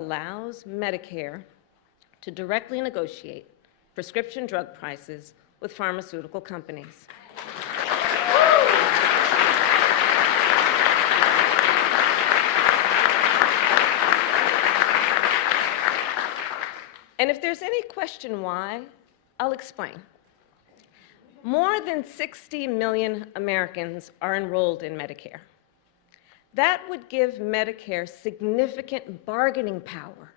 allows Medicare to directly negotiate prescription drug prices with pharmaceutical companies. And if there's any question why, I'll explain. More than 60 million Americans are enrolled in Medicare. That would give Medicare significant bargaining power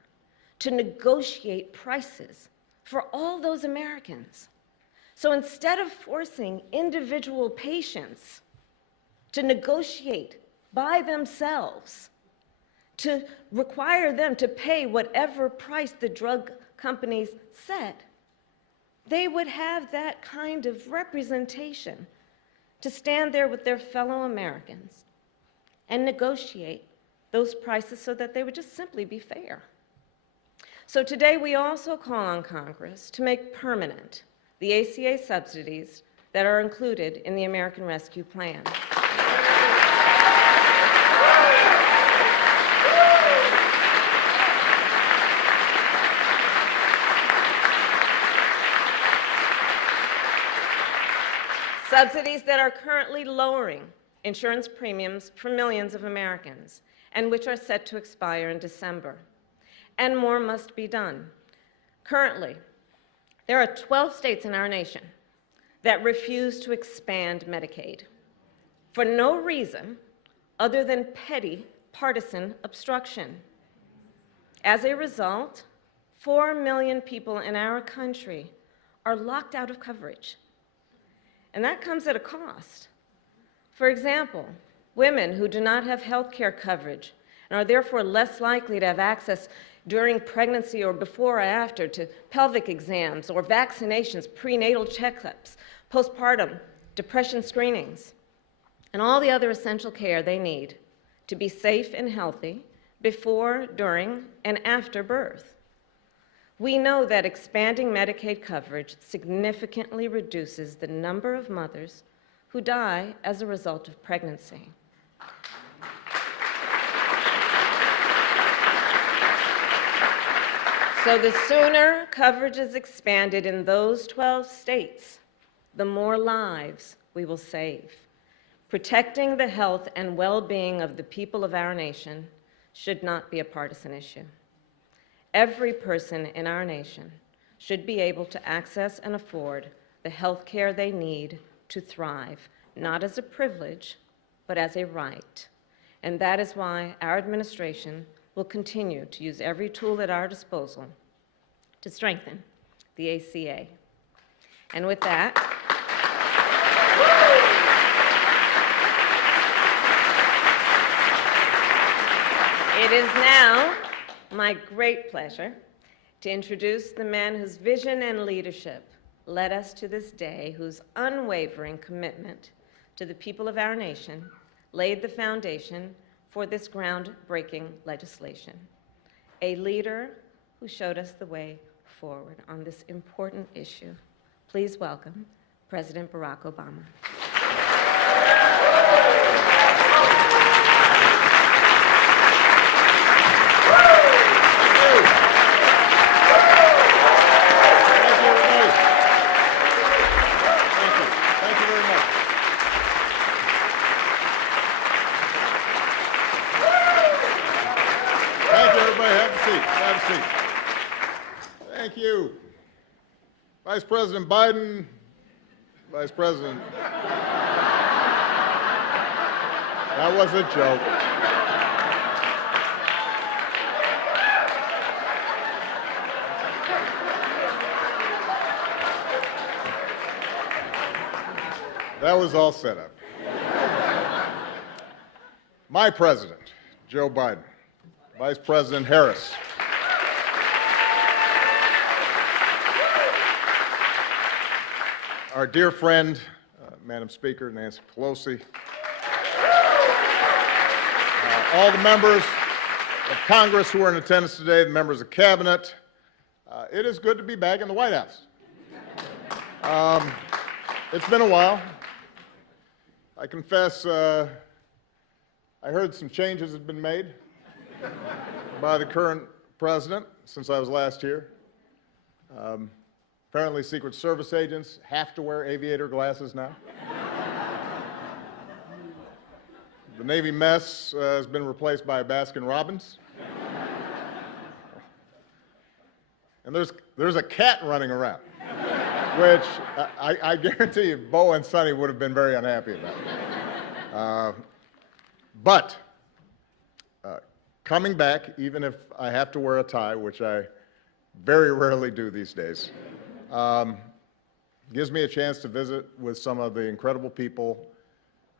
to negotiate prices for all those Americans. So instead of forcing individual patients to negotiate by themselves, to require them to pay whatever price the drug companies set, they would have that kind of representation to stand there with their fellow Americans and negotiate those prices so that they would just simply be fair. So today we also call on Congress to make permanent the ACA subsidies that are included in the American Rescue Plan. Subsidies that are currently lowering insurance premiums for millions of Americans and which are set to expire in December. And more must be done. Currently, there are 12 states in our nation that refuse to expand Medicaid for no reason other than petty partisan obstruction. As a result, 4 million people in our country are locked out of coverage. And that comes at a cost. For example, women who do not have health care coverage and are therefore less likely to have access during pregnancy or before or after to pelvic exams or vaccinations, prenatal checkups, postpartum depression screenings, and all the other essential care they need to be safe and healthy before, during, and after birth. We know that expanding Medicaid coverage significantly reduces the number of mothers who die as a result of pregnancy. So the sooner coverage is expanded in those 12 states, the more lives we will save. Protecting the health and well-being of the people of our nation should not be a partisan issue. Every person in our nation should be able to access and afford the health care they need to thrive, not as a privilege, but as a right. And that is why our administration will continue to use every tool at our disposal to strengthen the ACA. And with that, it is now my great pleasure to introduce the man whose vision and leadership led us to this day, whose unwavering commitment to the people of our nation laid the foundation for this groundbreaking legislation. A leader who showed us the way forward on this important issue. Please welcome President Barack Obama. Thank you. Vice President Biden, Vice President. That was a joke. That was all set up. My president, Joe Biden, Vice President Harris, our dear friend, Madam Speaker, Nancy Pelosi, all the members of Congress who are in attendance today, the members of Cabinet, it is good to be back in the White House. It's been a while. I confess, I heard some changes had been made by the current President, since I was last here. Apparently, Secret Service agents have to wear aviator glasses now. The Navy mess has been replaced by a Baskin-Robbins. And there's a cat running around, which I guarantee you Bo and Sonny would have been very unhappy about. But coming back, even if I have to wear a tie, which I very rarely do these days, gives me a chance to visit with some of the incredible people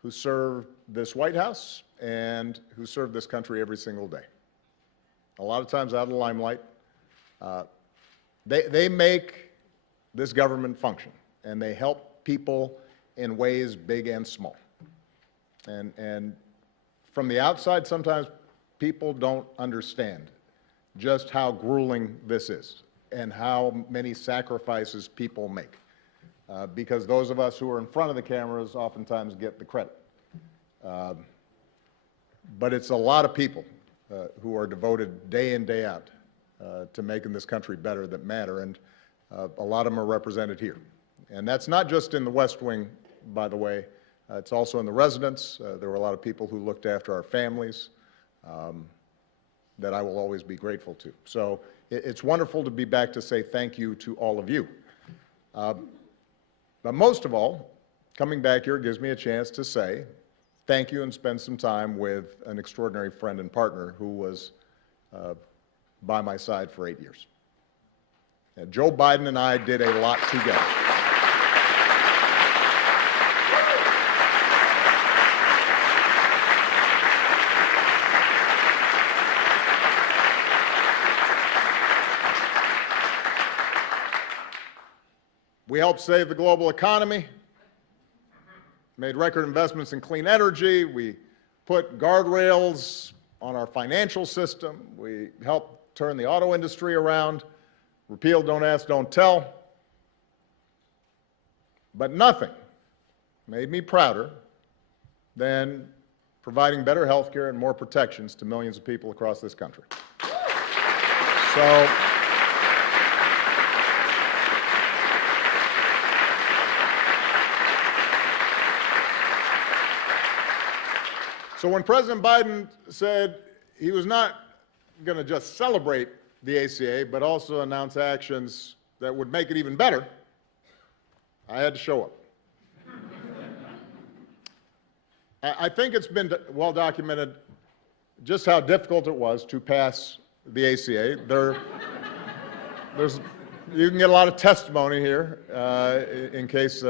who serve this White House and who serve this country every single day. A lot of times out of the limelight. They make this government function, and they help people in ways big and small. And from the outside, sometimes people don't understand just how grueling this is and how many sacrifices people make. Because those of us who are in front of the cameras oftentimes get the credit. But it's a lot of people who are devoted day in, day out to making this country better that matter, and a lot of them are represented here. And that's not just in the West Wing, by the way. It's also in the residence. There were a lot of people who looked after our families that I will always be grateful to. So it's wonderful to be back to say thank you to all of you. But most of all, coming back here gives me a chance to say thank you and spend some time with an extraordinary friend and partner who was by my side for 8 years. And Joe Biden and I did a lot together. We helped save the global economy, made record investments in clean energy. We put guardrails on our financial system. We helped turn the auto industry around, repealed Don't Ask, Don't Tell. But nothing made me prouder than providing better health care and more protections to millions of people across this country. So when President Biden said he was not going to just celebrate the ACA, but also announce actions that would make it even better, I had to show up. I think it's been well documented just how difficult it was to pass the ACA. You can get a lot of testimony here in case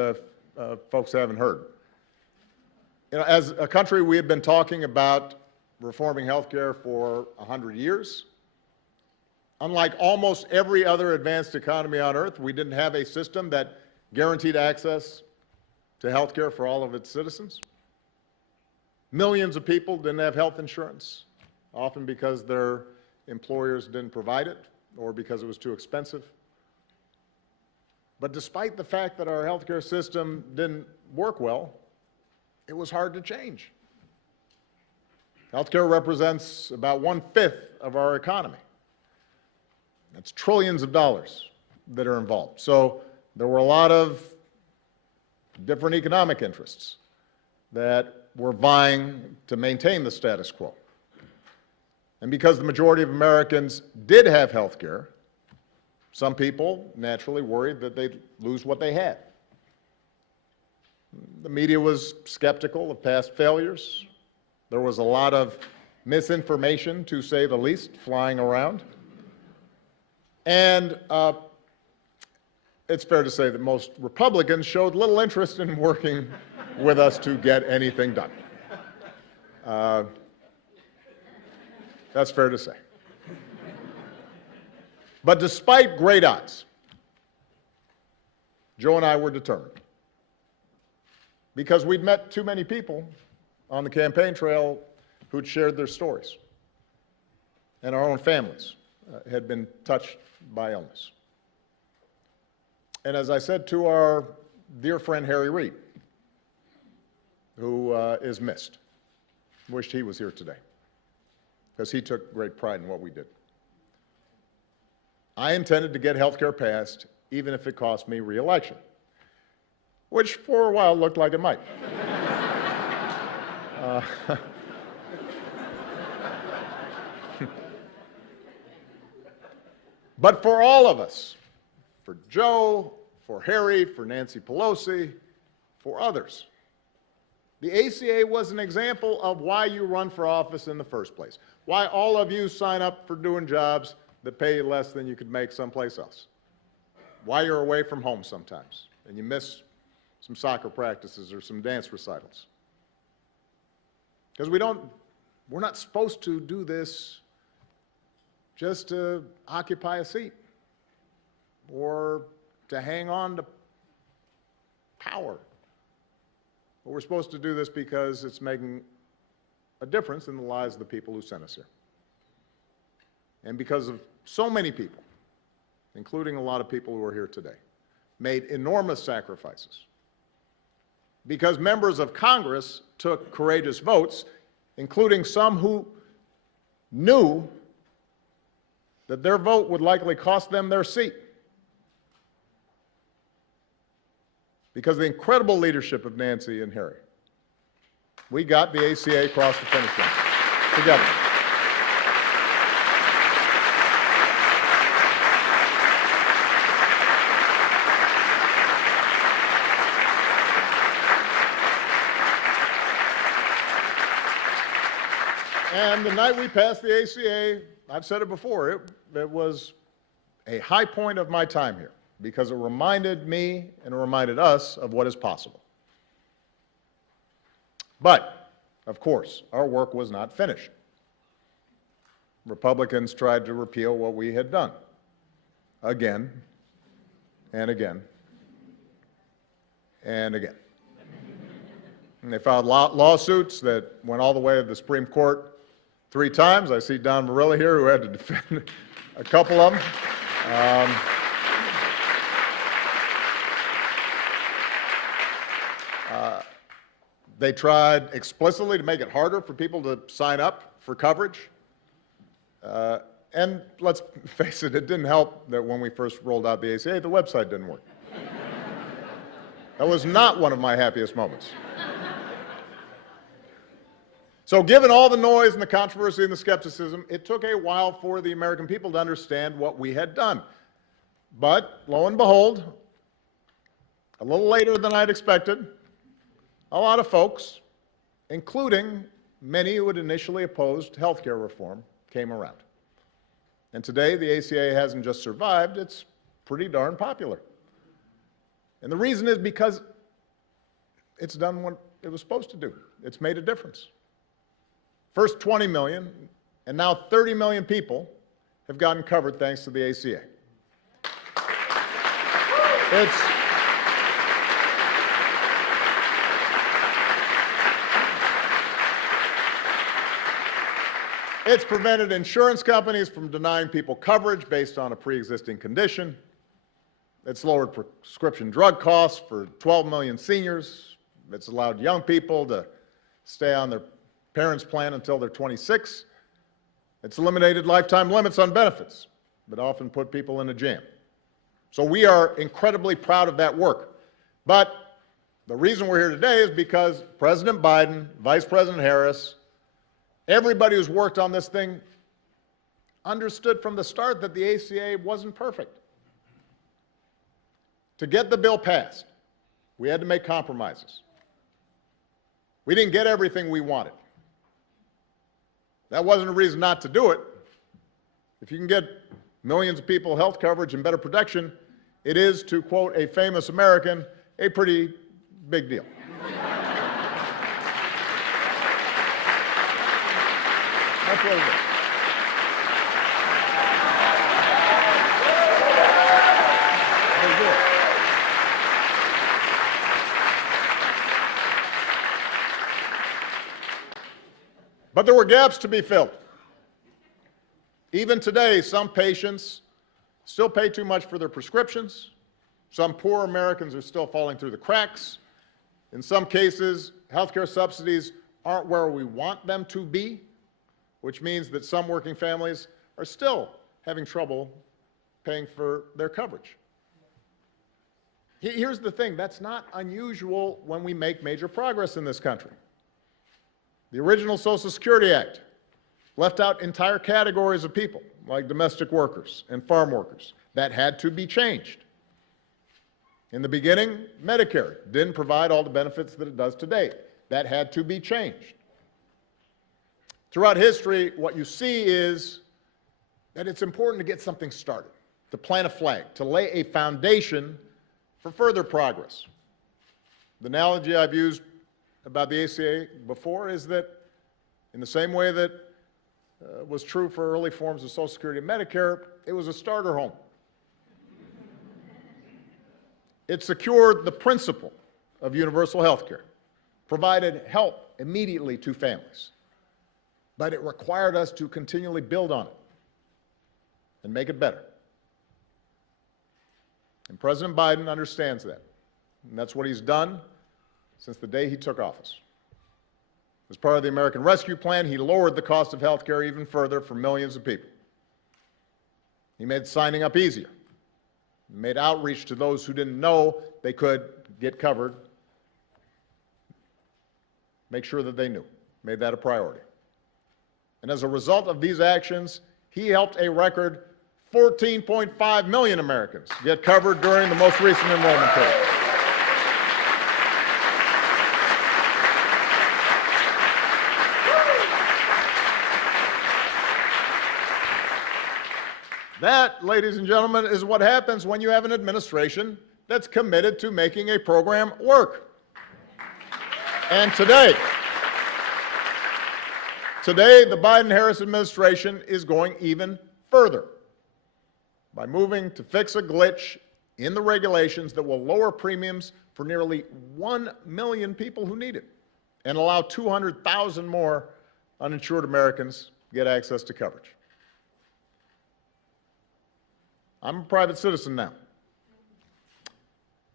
folks haven't heard. You know, as a country, we have been talking about reforming health care for 100 years. Unlike almost every other advanced economy on earth, we didn't have a system that guaranteed access to health care for all of its citizens. Millions of people didn't have health insurance, often because their employers didn't provide it or because it was too expensive. But despite the fact that our health care system didn't work well, it was hard to change. Healthcare represents about 1/5 of our economy. That's trillions of dollars that are involved. So there were a lot of different economic interests that were vying to maintain the status quo. And because the majority of Americans did have health care, some people naturally worried that they'd lose what they had. The media was skeptical of past failures. There was a lot of misinformation, to say the least, flying around. And it's fair to say that most Republicans showed little interest in working with us to get anything done. That's fair to say. But despite great odds, Joe and I were determined. Because we'd met too many people on the campaign trail who'd shared their stories. And our own families had been touched by illness. And as I said to our dear friend Harry Reid, who is missed, wished he was here today, because he took great pride in what we did. I intended to get health care passed, even if it cost me re-election, which for a while looked like it might. But for all of us, for Joe, for Harry, for Nancy Pelosi, for others, the ACA was an example of why you run for office in the first place, why all of you sign up for doing jobs that pay you less than you could make someplace else, why you're away from home sometimes and you miss some soccer practices or some dance recitals. Because we're not supposed to do this just to occupy a seat or to hang on to power. But we're supposed to do this because it's making a difference in the lives of the people who sent us here. And because of so many people, including a lot of people who are here today, made enormous sacrifices. Because members of Congress took courageous votes, including some who knew that their vote would likely cost them their seat. Because of the incredible leadership of Nancy and Harry, we got the ACA across the finish line together. And the night we passed the ACA, I've said it before, it was a high point of my time here because it reminded me and it reminded us of what is possible. But, of course, our work was not finished. Republicans tried to repeal what we had done again and again and again. And they filed lawsuits that went all the way to the Supreme Court 3 times. I see Don Marilla here, who had to defend a couple of them. They tried explicitly to make it harder for people to sign up for coverage. And let's face it, it didn't help that when we first rolled out the ACA, the website didn't work. That was not one of my happiest moments. So given all the noise and the controversy and the skepticism, it took a while for the American people to understand what we had done. But lo and behold, a little later than I'd expected, a lot of folks, including many who had initially opposed health care reform, came around. And today, the ACA hasn't just survived, it's pretty darn popular. And the reason is because it's done what it was supposed to do. It's made a difference. First 20 million, and now 30 million people have gotten covered thanks to the ACA. It's prevented insurance companies from denying people coverage based on a pre-existing condition. It's lowered prescription drug costs for 12 million seniors. It's allowed young people to stay on their parents' plan until they're 26. It's eliminated lifetime limits on benefits that often put people in a jam. So we are incredibly proud of that work. But the reason we're here today is because President Biden, Vice President Harris, everybody who's worked on this thing understood from the start that the ACA wasn't perfect. To get the bill passed, we had to make compromises. We didn't get everything we wanted. That wasn't a reason not to do it. If you can get millions of people health coverage and better protection, it is, to quote a famous American, a pretty big deal. That's what it is. Big deal. But there were gaps to be filled. Even today, some patients still pay too much for their prescriptions. Some poor Americans are still falling through the cracks. In some cases, healthcare subsidies aren't where we want them to be, which means that some working families are still having trouble paying for their coverage. Here's the thing, that's not unusual when we make major progress in this country. The original Social Security Act left out entire categories of people, like domestic workers and farm workers. That had to be changed. In the beginning, Medicare didn't provide all the benefits that it does today. That had to be changed. Throughout history, what you see is that it's important to get something started, to plant a flag, to lay a foundation for further progress. The analogy I've used about the ACA before is that in the same way that was true for early forms of Social Security and Medicare, it was a starter home. It secured the principle of universal health care, provided help immediately to families, but it required us to continually build on it and make it better. And President Biden understands that, and that's what he's done since the day he took office. As part of the American Rescue Plan, he lowered the cost of health care even further for millions of people. He made signing up easier. He made outreach to those who didn't know they could get covered, make sure that they knew, made that a priority. And as a result of these actions, he helped a record 14.5 million Americans get covered during the most recent enrollment period. That, ladies and gentlemen, is what happens when you have an administration that's committed to making a program work. And today, the Biden-Harris administration is going even further by moving to fix a glitch in the regulations that will lower premiums for nearly 1 million people who need it and allow 200,000 more uninsured Americans to get access to coverage. I'm a private citizen now,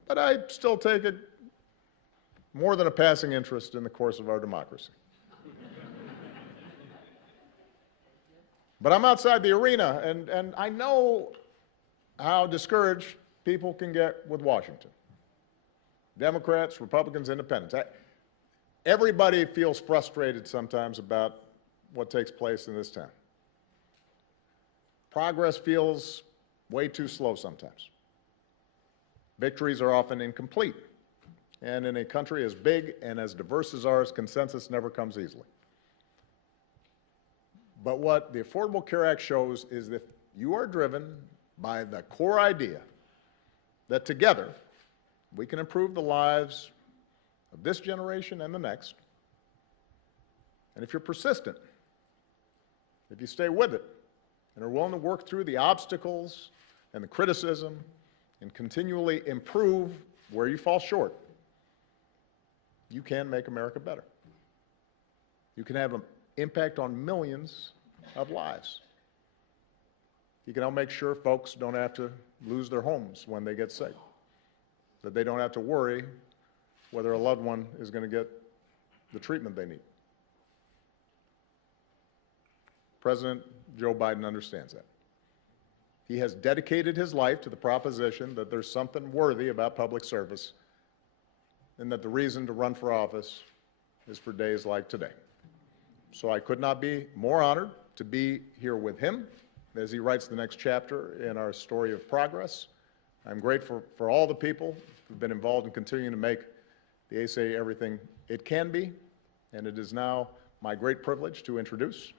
but I still take more than a passing interest in the course of our democracy. But I'm outside the arena, and I know how discouraged people can get with Washington. Democrats, Republicans, Independents. Everybody feels frustrated sometimes about what takes place in this town. Progress feels way too slow sometimes. Victories are often incomplete. And in a country as big and as diverse as ours, consensus never comes easily. But what the Affordable Care Act shows is that you are driven by the core idea that together we can improve the lives of this generation and the next. And if you're persistent, if you stay with it and are willing to work through the obstacles and the criticism and continually improve where you fall short, you can make America better. You can have an impact on millions of lives. You can help make sure folks don't have to lose their homes when they get sick, that they don't have to worry whether a loved one is going to get the treatment they need. President Joe Biden understands that. He has dedicated his life to the proposition that there's something worthy about public service and that the reason to run for office is for days like today. So I could not be more honored to be here with him as he writes the next chapter in our story of progress. I'm grateful for all the people who've been involved in continuing to make the ACA everything it can be, and it is now my great privilege to introduce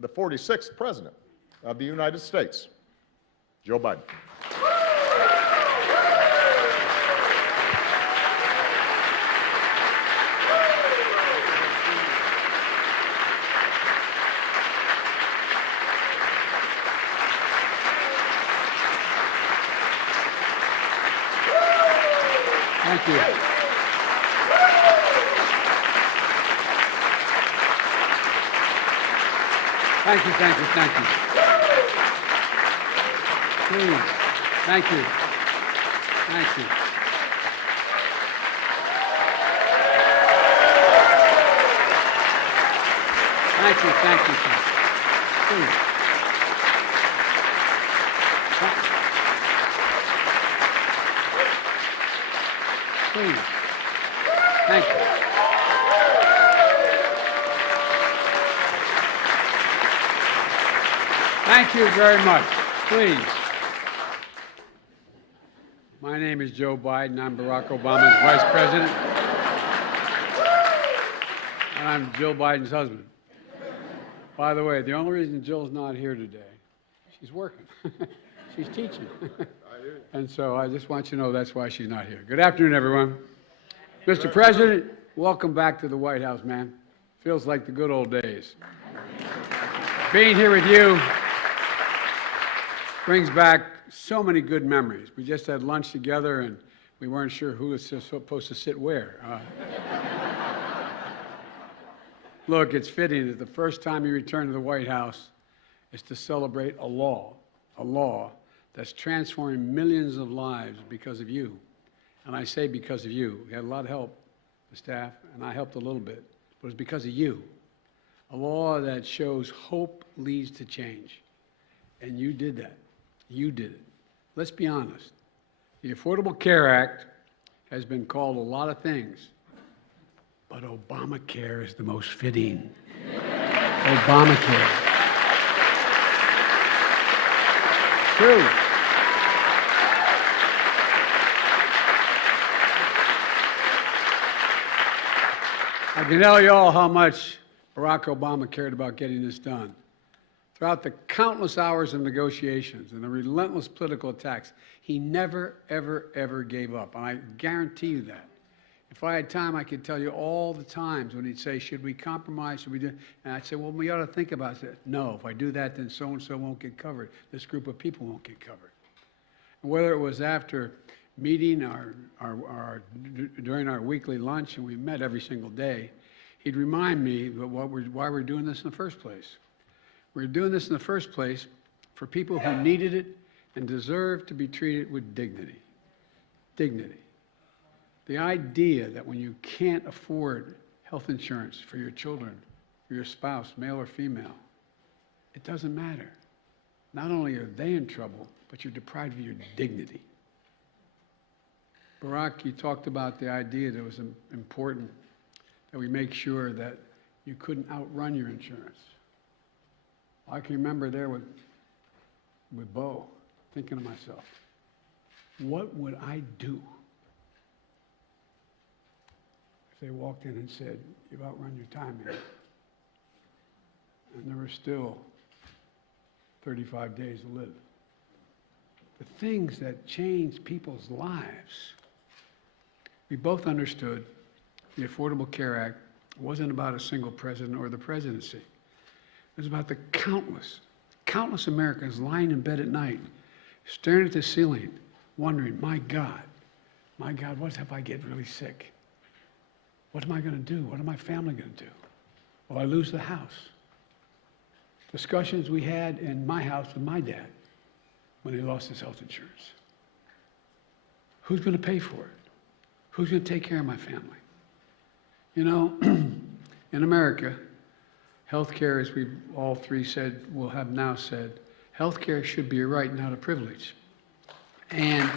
the 46th President of the United States, Joe Biden. Thank you. Thank you, thank you, thank you. Please, thank you. Thank you. Thank you, please. Please. Thank you. Thank you very much. Please. My name is Joe Biden. I'm Barack Obama's Vice President. And I'm Jill Biden's husband. By the way, the only reason Jill's not here today, she's working. She's teaching. And so I just want you to know that's why she's not here. Good afternoon, everyone. Mr. President, welcome back to the White House, man. Feels like the good old days. Being here with you brings back so many good memories. We just had lunch together, and we weren't sure who was supposed to sit where. Look, it's fitting that the first time you return to the White House is to celebrate a law that's transforming millions of lives because of you. And I say because of you. We had a lot of help, the staff, and I helped a little bit, but it's because of you. A law that shows hope leads to change. And you did that. You did it. Let's be honest. The Affordable Care Act has been called a lot of things, but Obamacare is the most fitting. Obamacare. True. I can tell you all how much Barack Obama cared about getting this done. Throughout the countless hours of negotiations and the relentless political attacks, he never, ever, ever gave up. And I guarantee you that. If I had time, I could tell you all the times when he'd say, should we compromise, should we do, and I'd say, well, we ought to think about it. No, if I do that, then so-and-so won't get covered. This group of people won't get covered. And whether it was after meeting during our weekly lunch, and we met every single day, he'd remind me why we're doing this in the first place. We're doing this in the first place for people who needed it and deserve to be treated with dignity. Dignity. The idea that when you can't afford health insurance for your children, for your spouse, male or female, it doesn't matter. Not only are they in trouble, but you're deprived of your dignity. Barack, you talked about the idea that it was important that we make sure that you couldn't outrun your insurance. I can remember there with Bo, thinking to myself, what would I do if they walked in and said, you've outrun your time here? And there were still 35 days to live. The things that change people's lives. We both understood the Affordable Care Act wasn't about a single president or the presidency. It was about the countless Americans lying in bed at night, staring at the ceiling, wondering, my God, what if I get really sick? What am I going to do? What is my family going to do? Will I lose the house? Discussions we had in my house with my dad when he lost his health insurance. Who's going to pay for it? Who's going to take care of my family? You know, in America, healthcare, as we all three said, will have now said, healthcare should be a right, not a privilege. And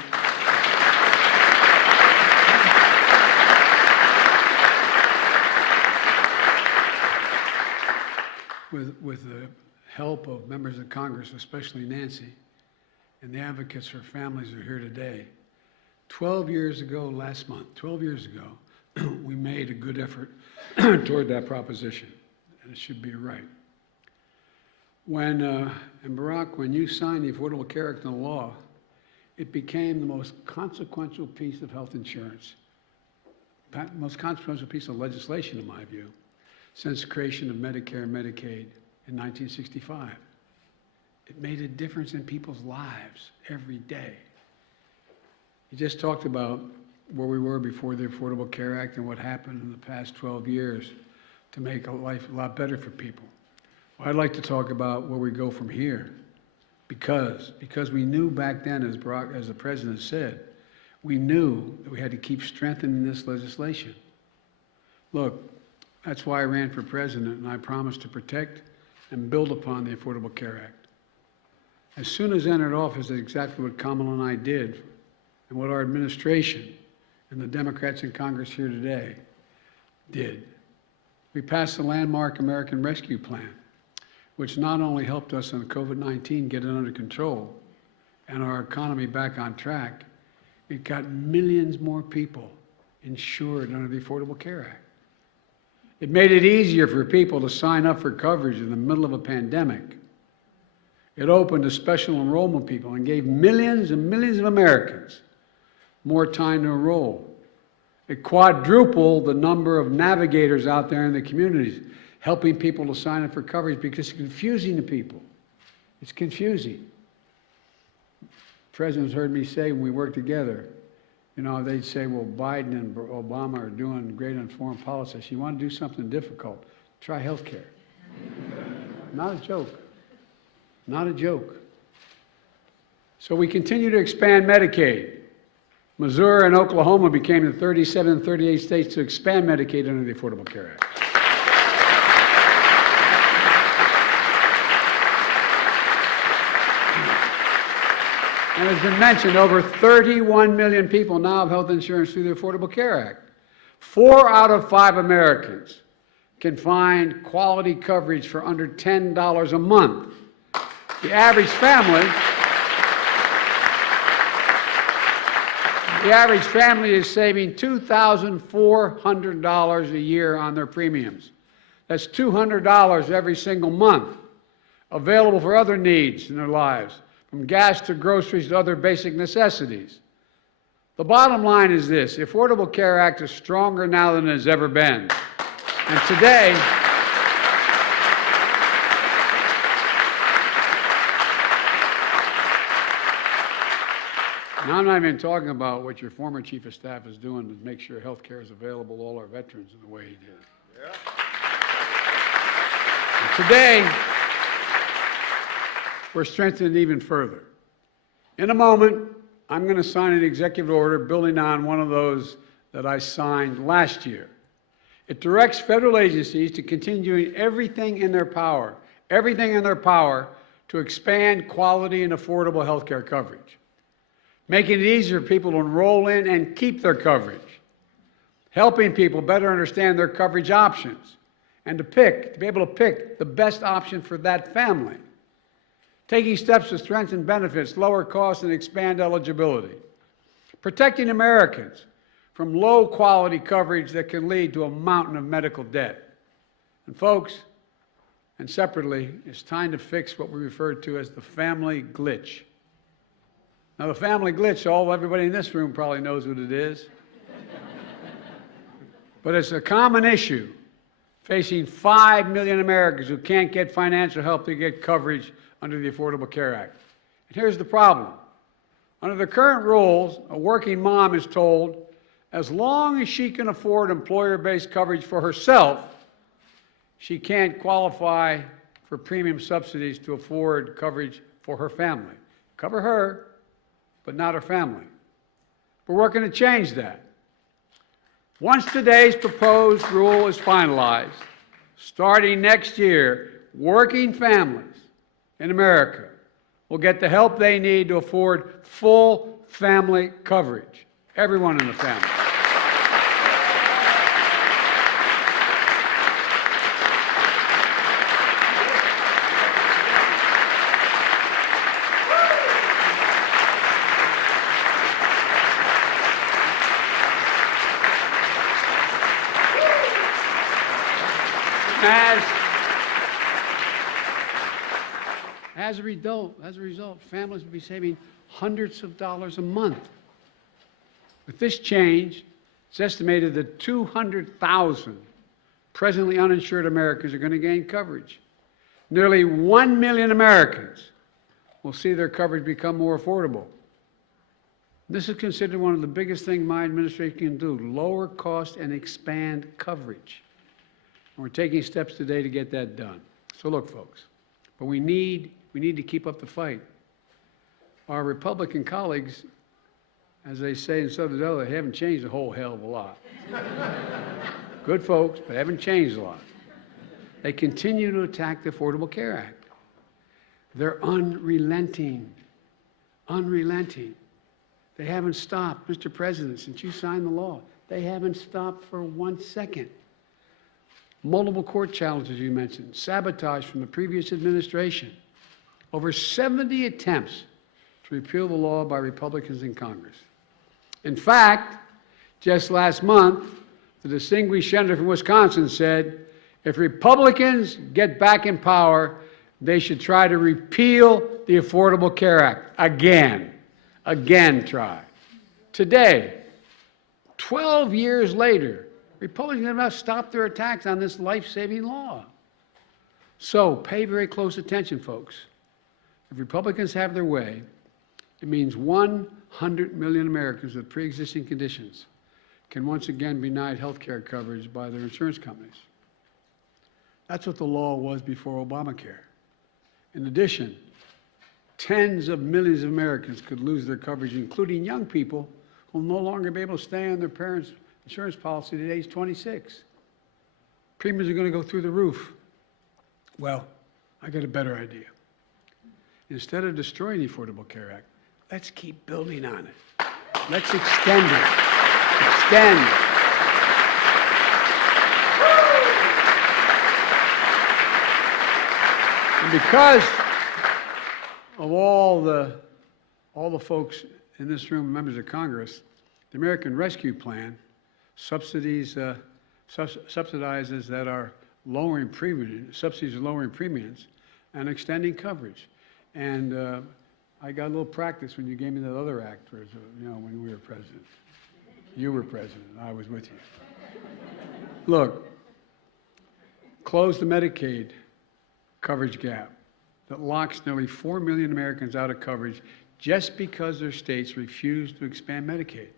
with the help of members of Congress, especially Nancy, and the advocates for families who are here today, 12 years ago last month, 12 years ago, we made a good effort toward that proposition, and it should be right. And Barack, when you signed the Affordable Care Act into law, it became the most consequential piece of health insurance, most consequential piece of legislation, in my view, since the creation of Medicare and Medicaid in 1965. It made a difference in people's lives every day. You just talked about where we were before the Affordable Care Act and what happened in the past 12 years to make life a lot better for people. Well, I'd like to talk about where we go from here, because we knew back then, as the President said, we knew that we had to keep strengthening this legislation. Look, that's why I ran for president, and I promised to protect and build upon the Affordable Care Act. As soon as I entered office, that's exactly what Kamala and I did, and what our administration and the Democrats in Congress here today did. We passed the landmark American Rescue Plan, which not only helped us on COVID-19 get it under control and our economy back on track, it got millions more people insured under the Affordable Care Act. It made it easier for people to sign up for coverage in the middle of a pandemic. It opened to special enrollment people and gave millions and millions of Americans more time to enroll. It quadrupled the number of navigators out there in the communities, helping people to sign up for coverage because it's confusing to people. It's confusing. The President's heard me say when we work together, you know, they'd say, well, Biden and Obama are doing great on foreign policy. You want to do something difficult, try health care. Not a joke. Not a joke. So we continue to expand Medicaid. Missouri and Oklahoma became the 37 and 38 states to expand Medicaid under the Affordable Care Act. And as been mentioned, over 31 million people now have health insurance through the Affordable Care Act. 4 out of 5 Americans can find quality coverage for under $10 a month. The average family is saving $2,400 a year on their premiums. That's $200 every single month, available for other needs in their lives, from gas to groceries to other basic necessities. The bottom line is this: the Affordable Care Act is stronger now than it has ever been. And today, now I'm not even talking about what your former chief of staff is doing to make sure health care is available to all our veterans in the way he did. Yeah. And today, we're strengthening it even further. In a moment, I'm going to sign an executive order building on one of those that I signed last year. It directs federal agencies to continue doing everything in their power to expand quality and affordable health care coverage, making it easier for people to enroll in and keep their coverage, helping people better understand their coverage options, and to be able to pick the best option for that family, taking steps to strengthen benefits, lower costs, and expand eligibility, protecting Americans from low-quality coverage that can lead to a mountain of medical debt. And folks, and separately, it's time to fix what we refer to as the family glitch. Now, the family glitch, everybody in this room probably knows what it is. But it's a common issue facing 5 million Americans who can't get financial help to get coverage under the Affordable Care Act. And here's the problem. Under the current rules, a working mom is told, as long as she can afford employer-based coverage for herself, she can't qualify for premium subsidies to afford coverage for her family. Cover her, but not her family. We're working to change that. Once today's proposed rule is finalized, starting next year, working families in America will get the help they need to afford full family coverage, everyone in the family. As a result, families will be saving hundreds of dollars a month. With this change, it's estimated that 200,000 presently uninsured Americans are going to gain coverage. Nearly 1 million Americans will see their coverage become more affordable. This is considered one of the biggest things my administration can do: lower cost and expand coverage. And we're taking steps today to get that done. So look, folks, but we need to keep up the fight. Our Republican colleagues, as they say in Southern Delaware, haven't changed a whole hell of a lot. Good folks, but haven't changed a lot. They continue to attack the Affordable Care Act. They're unrelenting. They haven't stopped. Mr. President, since you signed the law, they haven't stopped for 1 second. Multiple court challenges you mentioned, sabotage from the previous administration. Over 70 attempts to repeal the law by Republicans in Congress. In fact, just last month, the distinguished senator from Wisconsin said, if Republicans get back in power, they should try to repeal the Affordable Care Act. Again try. Today, 12 years later, Republicans have not stopped their attacks on this life-saving law. So pay very close attention, folks. If Republicans have their way, it means 100 million Americans with pre-existing conditions can once again be denied health care coverage by their insurance companies. That's what the law was before Obamacare. In addition, tens of millions of Americans could lose their coverage, including young people who will no longer be able to stay on their parents' insurance policy at age 26. Premiums are going to go through the roof. Well, I got a better idea. Instead of destroying the Affordable Care Act, let's keep building on it. Let's extend it. Extend. And because of all the folks in this room, members of Congress, the American Rescue Plan subsidizes that are lowering premiums, subsidies are lowering premiums and extending coverage. And I got a little practice when you gave me that other act, when we were president. You were president, I was with you. Look, close the Medicaid coverage gap that locks nearly 4 million Americans out of coverage just because their states refuse to expand Medicaid.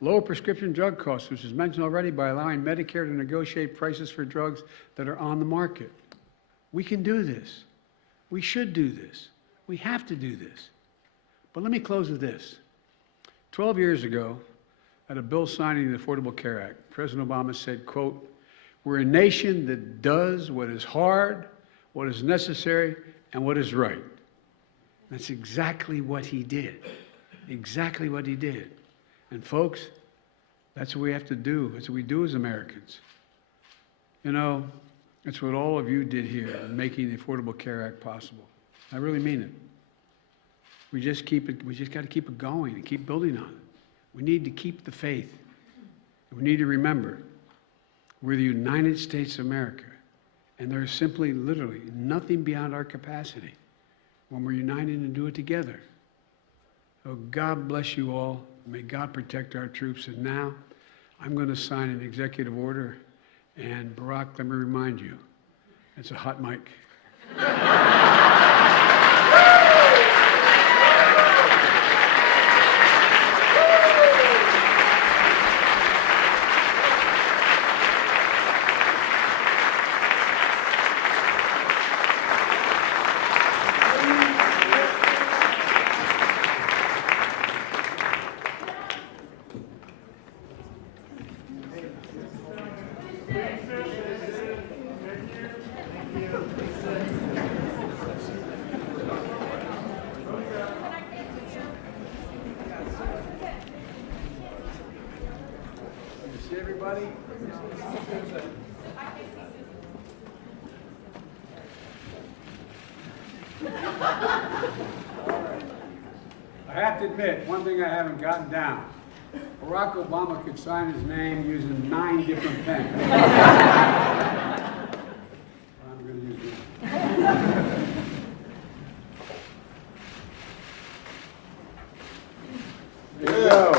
Lower prescription drug costs, which was mentioned already, by allowing Medicare to negotiate prices for drugs that are on the market. We can do this. We should do this. We have to do this. But let me close with this. 12 years ago, at a bill signing the Affordable Care Act, President Obama said, quote, "We're a nation that does what is hard, what is necessary, and what is right." That's exactly what he did. Exactly what he did. And folks, that's what we have to do. That's what we do as Americans. You know, it's what all of you did here in making the Affordable Care Act possible. I really mean it. We just got to keep it going and keep building on it. We need to keep the faith. We need to remember we're the United States of America, and there is simply, literally, nothing beyond our capacity when we're united and do it together. So God bless you all. May God protect our troops. And now I'm going to sign an executive order. And Barack, let me remind you, it's a hot mic. See everybody? I have to admit, one thing I haven't gotten down. Barack Obama could sign his name using 9 different pens. I'm going to use this. There you go.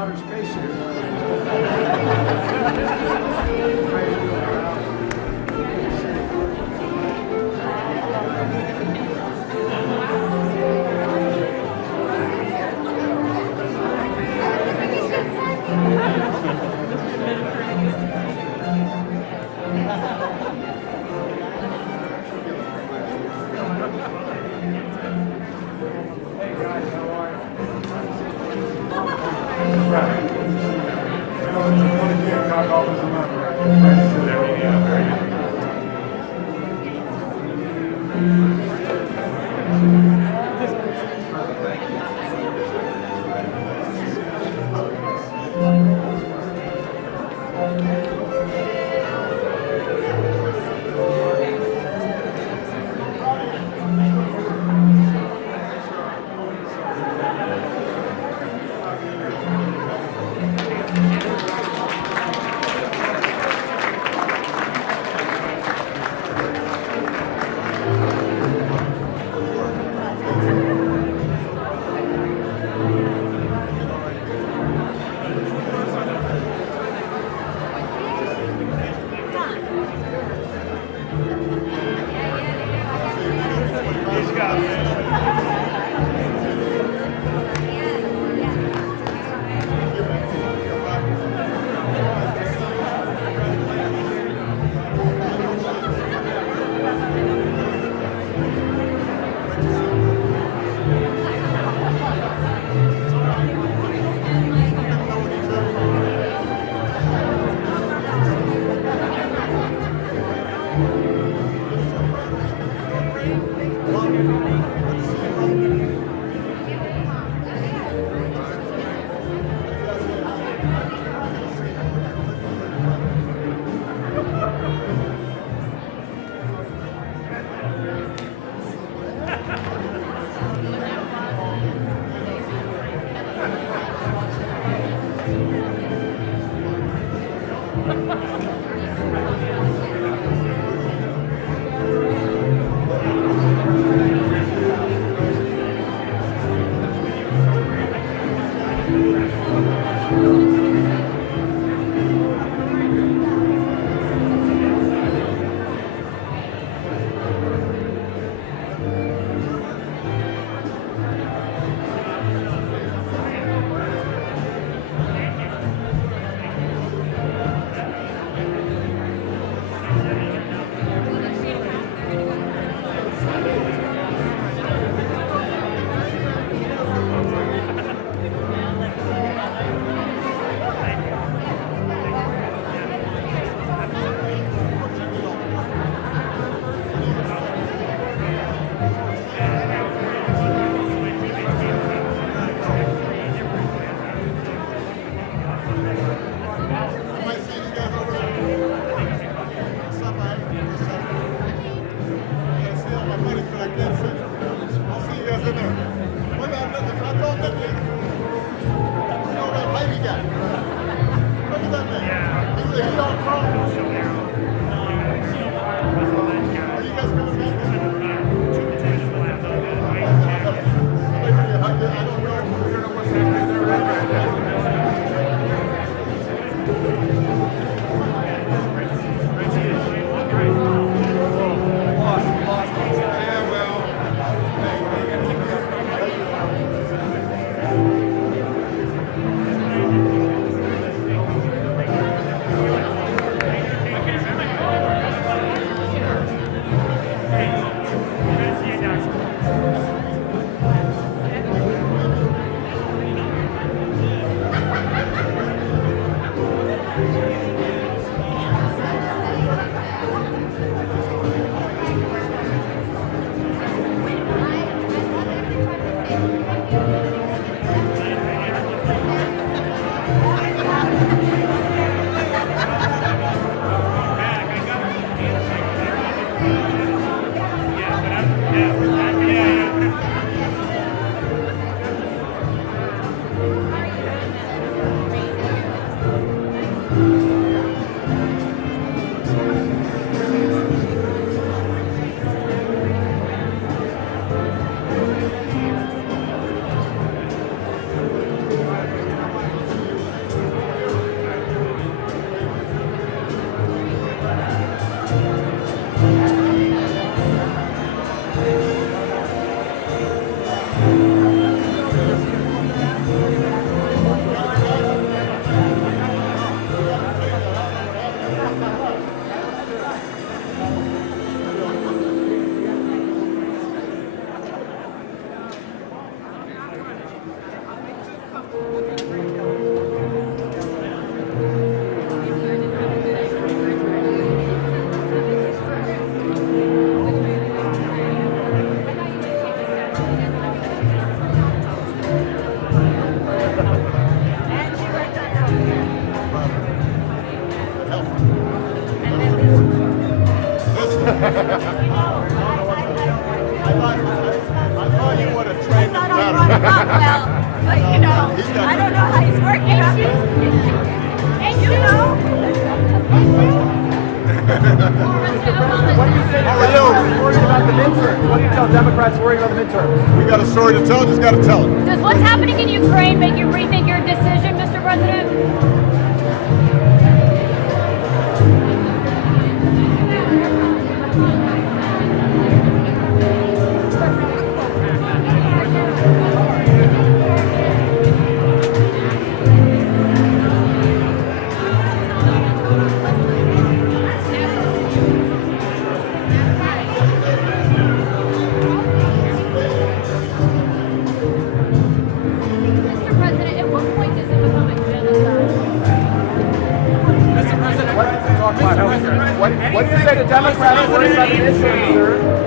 outer space here. thought you would have trained him better. Well, but you know, I don't know how he's working out. And you know. How are you? Worried about the midterm. What do you tell Democrats worried about the midterm? We got a story to tell, just got to tell it. Does what's happening in Ukraine make you rethink your decision, Mr. President? Mr. President, at what point does it become a genocide? What do you say to Democrats worried about the midterm, sir?